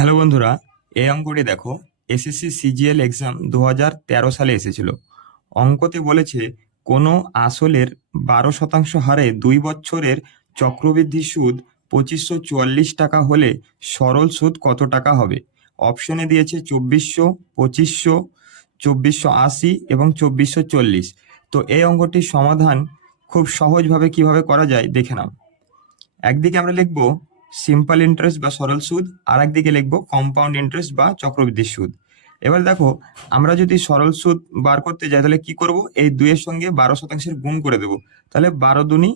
Hello বন্ধুরা, এই অঙ্কটি দেখো। এসএসসি সিজিএল এক্সাম 2013 সালে এসেছিল। অঙ্কতে বলেছে কোনো আসলের 12% হারে 2 বছরের চক্রবৃদ্ধি সুদ 2544 টাকা হলে সরল সুদ কত টাকা হবে। অপশনে দিয়েছে 2400, 2500, 2480 এবং 2440। তো এই অঙ্কটির সমাধান খুব সহজভাবে কিভাবে করা যায় দেখে নাও। একদিকে আমরা লিখবো সিম্পল ইন্টারেস্ট বা সরল সুদ, আর একদিকে লিখবো কম্পাউন্ড ইন্টারেস্ট বা চক্রবৃদ্ধি সুদ। এবার দেখো, আমরা যদি সরল সুদ বার করতে যাই তাহলে কি করব, এই দুইয়ের সঙ্গে 12% গুণ করে দেবো। তাহলে 12 দুনি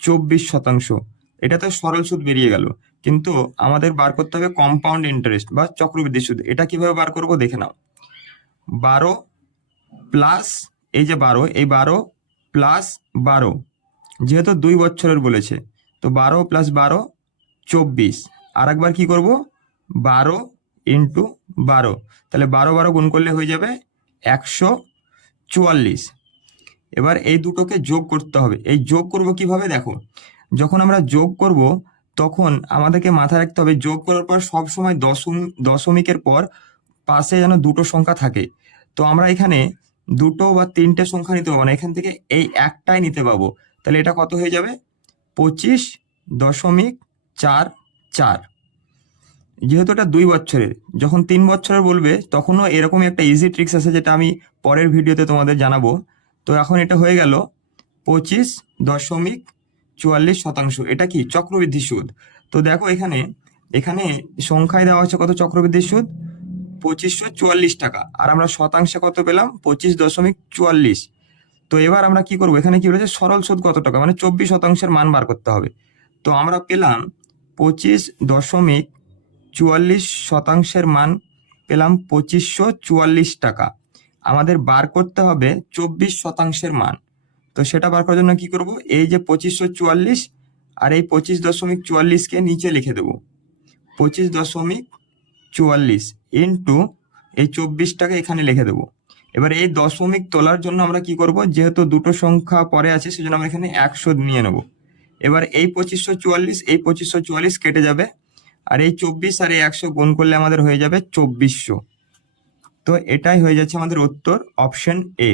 24%। এটা তো সরল সুদ বেরিয়ে গেল, কিন্তু আমাদের বার করতে হবে কম্পাউন্ড ইন্টারেস্ট বা চক্রবৃদ্ধি সুদ। এটা কিভাবে বার করব দেখে নাও। 12 প্লাস এই যে 12, এই 12 প্লাস 12, যেহেতু 2 বছরের বলেছে, তো 12 + 12 24। আর একবার কি করব, 12 ইন্টু 12, তাহলে 12 12 গুণ করলে হয়ে যাবে 144। এবার এই দুটোকে যোগ করতে হবে। এই যোগ করব কিভাবে দেখো, যখন আমরা যোগ করব তখন আমাদেরকে মাথায় রাখতে হবে যোগ করার পর সব সময় দশমিকের পর পাশে যেন দুটো সংখ্যা থাকে। তো আমরা এখানে দুটো বা তিনটে সংখ্যা নিতে পারবো না, এখান থেকে এই একটাই নিতে পাবো। তাহলে এটা কত হয়ে যাবে, 25.44। যেহেতু এটা 2 বছরের, যখন 3 বছরের বলবে তখনও এরকমই একটা ইজি ট্রিক্স আছে, যেটা আমি পরের ভিডিওতে তোমাদের জানাবো। তো এখন এটা হয়ে গেল 25.44%। এটা কি চক্রবৃদ্ধি সুদ। তো দেখো এখানে এখানে সংখ্যায় দেওয়া আছে কত চক্রবৃদ্ধি সুদ, 2544 টাকা। আর আমরা শতাংশে কত পেলাম, 25.44। তো এবার আমরা কি করবো, এখানে কি বলেছে সরল সুদ কত টাকা, মানে 24% মান বার করতে হবে। তো আমরা পেলাম 25.44%। মান পেলাম 2544 টাকা। আমাদের বার করতে হবে 24% মান। তো সেটা বার করার জন্য কি করব, এই যে 2544 আর এই 25.44কে নিচে লিখে দেবো। 25.44 ইন্টু এই 24টাকে এখানে লিখে দেবো। এবার এই দশমিক তোলার জন্য আমরা কি করব, যেহেতু দুটো সংখ্যা পরে আছে সেজন্য আমরা এখানে 100 নিয়ে নেব। এবার এই 2544, এই 2544 কেটে যাবে, আর এই 24 আর এই 100 গুণ করলে আমাদের হয়ে যাবে 2400। তো এটাই হয়ে যাচ্ছে আমাদের উত্তর, অপশন এ।